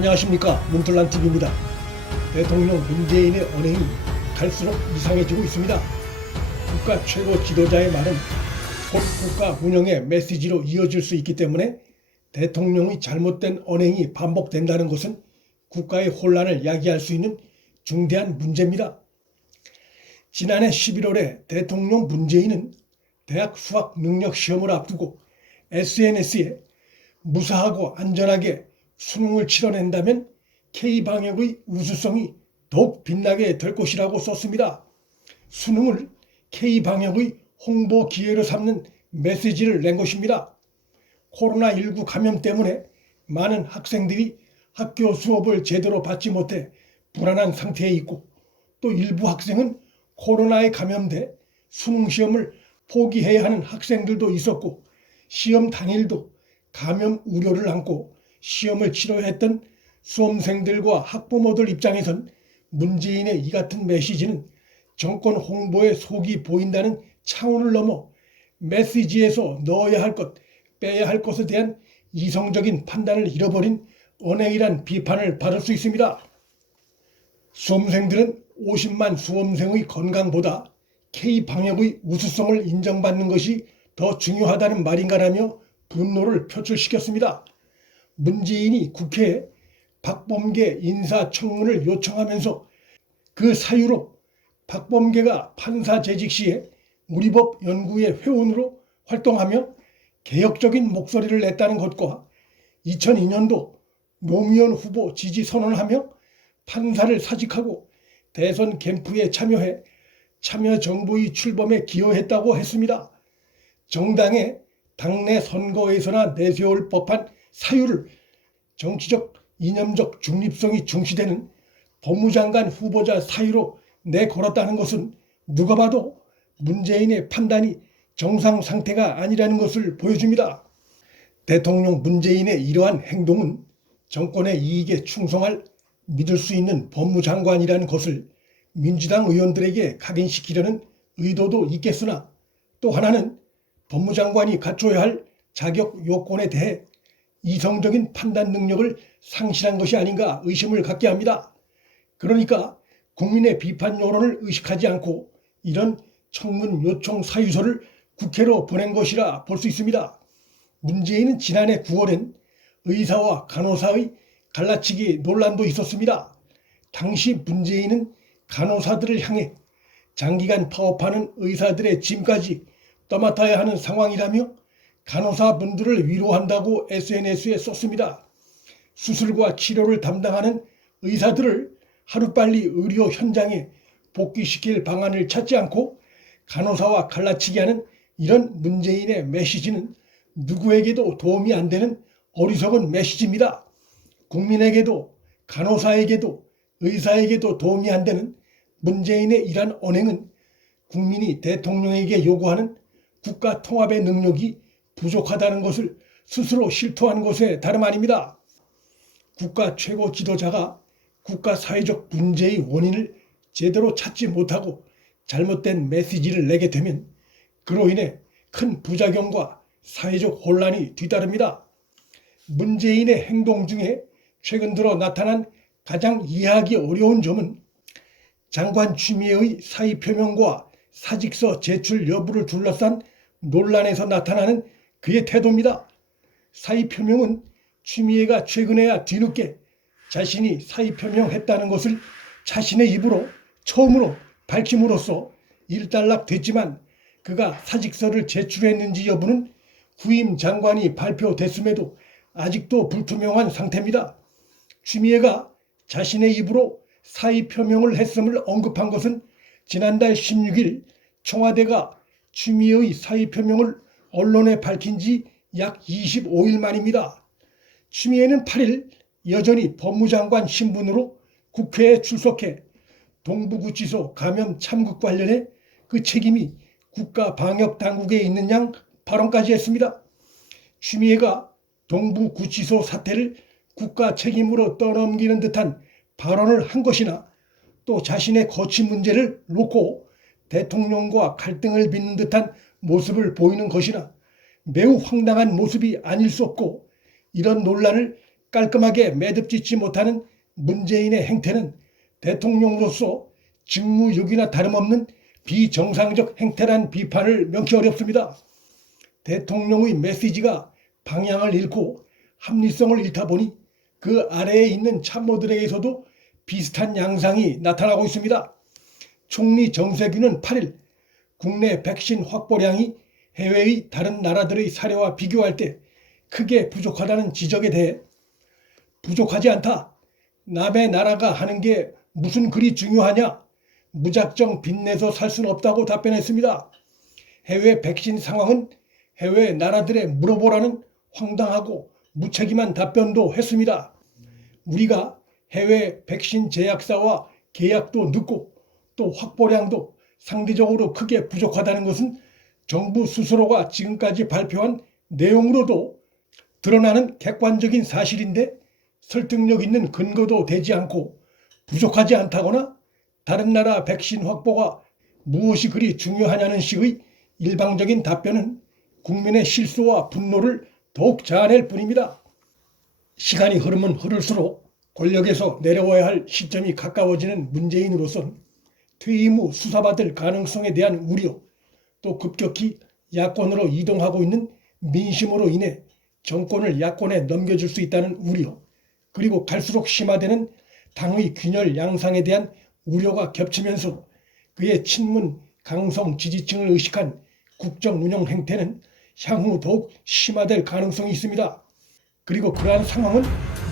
안녕하십니까, 문틀란TV입니다. 대통령 문재인의 언행이 갈수록 이상해지고 있습니다. 국가 최고 지도자의 말은 곧 국가 운영의 메시지로 이어질 수 있기 때문에 대통령의 잘못된 언행이 반복된다는 것은 국가의 혼란을 야기할 수 있는 중대한 문제입니다. 지난해 11월에 대통령 문재인은 대학 수학 능력 시험을 앞두고 SNS에 무사하고 안전하게 수능을 치러낸다면 K방역의 우수성이 더욱 빛나게 될 것이라고 썼습니다. 수능을 K방역의 홍보 기회로 삼는 메시지를 낸 것입니다. 코로나19 감염 때문에 많은 학생들이 학교 수업을 제대로 받지 못해 불안한 상태에 있고, 또 일부 학생은 코로나에 감염돼 수능시험을 포기해야 하는 학생들도 있었고, 시험 당일도 감염 우려를 안고 시험을 치러야 했던 수험생들과 학부모들 입장에선 문재인의 이 같은 메시지는 정권 홍보에 속이 보인다는 차원을 넘어 메시지에서 넣어야 할 것, 빼야 할 것에 대한 이성적인 판단을 잃어버린 언행이란 비판을 받을 수 있습니다. 수험생들은 50만 수험생의 건강보다 K방역의 우수성을 인정받는 것이 더 중요하다는 말인가라며 분노를 표출시켰습니다. 문재인이 국회에 박범계 인사청문을 요청하면서 그 사유로 박범계가 판사 재직 시에 우리법 연구회 회원으로 활동하며 개혁적인 목소리를 냈다는 것과 2002년도 노무현 후보 지지 선언하며 판사를 사직하고 대선 캠프에 참여해 참여정부의 출범에 기여했다고 했습니다. 정당의 당내 선거에서나 내세울 법한 사유를 정치적 이념적 중립성이 중시되는 법무장관 후보자 사유로 내걸었다는 것은 누가 봐도 문재인의 판단이 정상 상태가 아니라는 것을 보여줍니다. 대통령 문재인의 이러한 행동은 정권의 이익에 충성할 믿을 수 있는 법무장관이라는 것을 민주당 의원들에게 각인시키려는 의도도 있겠으나, 또 하나는 법무장관이 갖춰야 할 자격 요건에 대해 이성적인 판단 능력을 상실한 것이 아닌가 의심을 갖게 합니다. 그러니까 국민의 비판 여론을 의식하지 않고 이런 청문 요청 사유서를 국회로 보낸 것이라 볼 수 있습니다. 문재인은 지난해 9월엔 의사와 간호사의 갈라치기 논란도 있었습니다. 당시 문재인은 간호사들을 향해 장기간 파업하는 의사들의 짐까지 떠맡아야 하는 상황이라며 간호사분들을 위로한다고 SNS에 썼습니다. 수술과 치료를 담당하는 의사들을 하루빨리 의료 현장에 복귀시킬 방안을 찾지 않고 간호사와 갈라치기하는 이런 문재인의 메시지는 누구에게도 도움이 안 되는 어리석은 메시지입니다. 국민에게도 간호사에게도 의사에게도 도움이 안 되는 문재인의 이러한 언행은 국민이 대통령에게 요구하는 국가 통합의 능력이 부족하다는 것을 스스로 실토한 것에 다름 아닙니다. 국가 최고 지도자가 국가 사회적 문제의 원인을 제대로 찾지 못하고 잘못된 메시지를 내게 되면 그로 인해 큰 부작용과 사회적 혼란이 뒤따릅니다. 문재인의 행동 중에 최근 들어 나타난 가장 이해하기 어려운 점은 장관 추미애의 사의 표명과 사직서 제출 여부를 둘러싼 논란에서 나타나는 그의 태도입니다. 사의 표명은 추미애가 최근에야 뒤늦게 자신이 사의 표명했다는 것을 자신의 입으로 처음으로 밝힘으로써 일단락됐지만, 그가 사직서를 제출했는지 여부는 후임 장관이 발표됐음에도 아직도 불투명한 상태입니다. 추미애가 자신의 입으로 사의 표명을 했음을 언급한 것은 지난달 16일 청와대가 추미애의 사의 표명을 언론에 밝힌 지 약 25일 만입니다. 추미애는 8일 여전히 법무장관 신분으로 국회에 출석해 동부구치소 감염 참국 관련해 그 책임이 국가방역당국에 있는 양 발언까지 했습니다. 추미애가 동부구치소 사태를 국가 책임으로 떠넘기는 듯한 발언을 한 것이나, 또 자신의 거취 문제를 놓고 대통령과 갈등을 빚는 듯한 모습을 보이는 것이나 매우 황당한 모습이 아닐 수 없고, 이런 논란을 깔끔하게 매듭짓지 못하는 문재인의 행태는 대통령으로서 직무유기나 다름없는 비정상적 행태란 비판을 명키 어렵습니다. 대통령의 메시지가 방향을 잃고 합리성을 잃다 보니 그 아래에 있는 참모들에게서도 비슷한 양상이 나타나고 있습니다. 총리 정세균은 8일 국내 백신 확보량이 해외의 다른 나라들의 사례와 비교할 때 크게 부족하다는 지적에 대해 부족하지 않다. 남의 나라가 하는 게 무슨 그리 중요하냐. 무작정 빚내서 살 수는 없다고 답변했습니다. 해외 백신 상황은 해외 나라들에 물어보라는 황당하고 무책임한 답변도 했습니다. 우리가 해외 백신 제약사와 계약도 늦고 또 확보량도 상대적으로 크게 부족하다는 것은 정부 스스로가 지금까지 발표한 내용으로도 드러나는 객관적인 사실인데 설득력 있는 근거도 되지 않고 부족하지 않다거나 다른 나라 백신 확보가 무엇이 그리 중요하냐는 식의 일방적인 답변은 국민의 실수와 분노를 더욱 자아낼 뿐입니다. 시간이 흐르면 흐를수록 권력에서 내려와야 할 시점이 가까워지는 문재인으로선 퇴임 후 수사받을 가능성에 대한 우려, 또 급격히 야권으로 이동하고 있는 민심으로 인해 정권을 야권에 넘겨줄 수 있다는 우려, 그리고 갈수록 심화되는 당의 균열 양상에 대한 우려가 겹치면서 그의 친문 강성 지지층을 의식한 국정 운영 행태는 향후 더욱 심화될 가능성이 있습니다. 그리고 그러한 상황은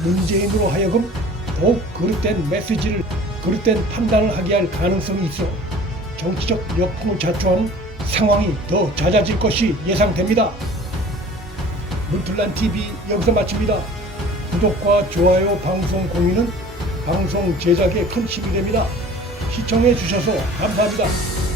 문재인으로 하여금 더욱 그릇된 판단을 하게 할 가능성이 있어 정치적 역풍을 자초하는 상황이 더 잦아질 것이 예상됩니다. 문틀란TV 여기서 마칩니다. 구독과 좋아요, 방송 공유는 방송 제작에 큰 힘이 됩니다. 시청해 주셔서 감사합니다.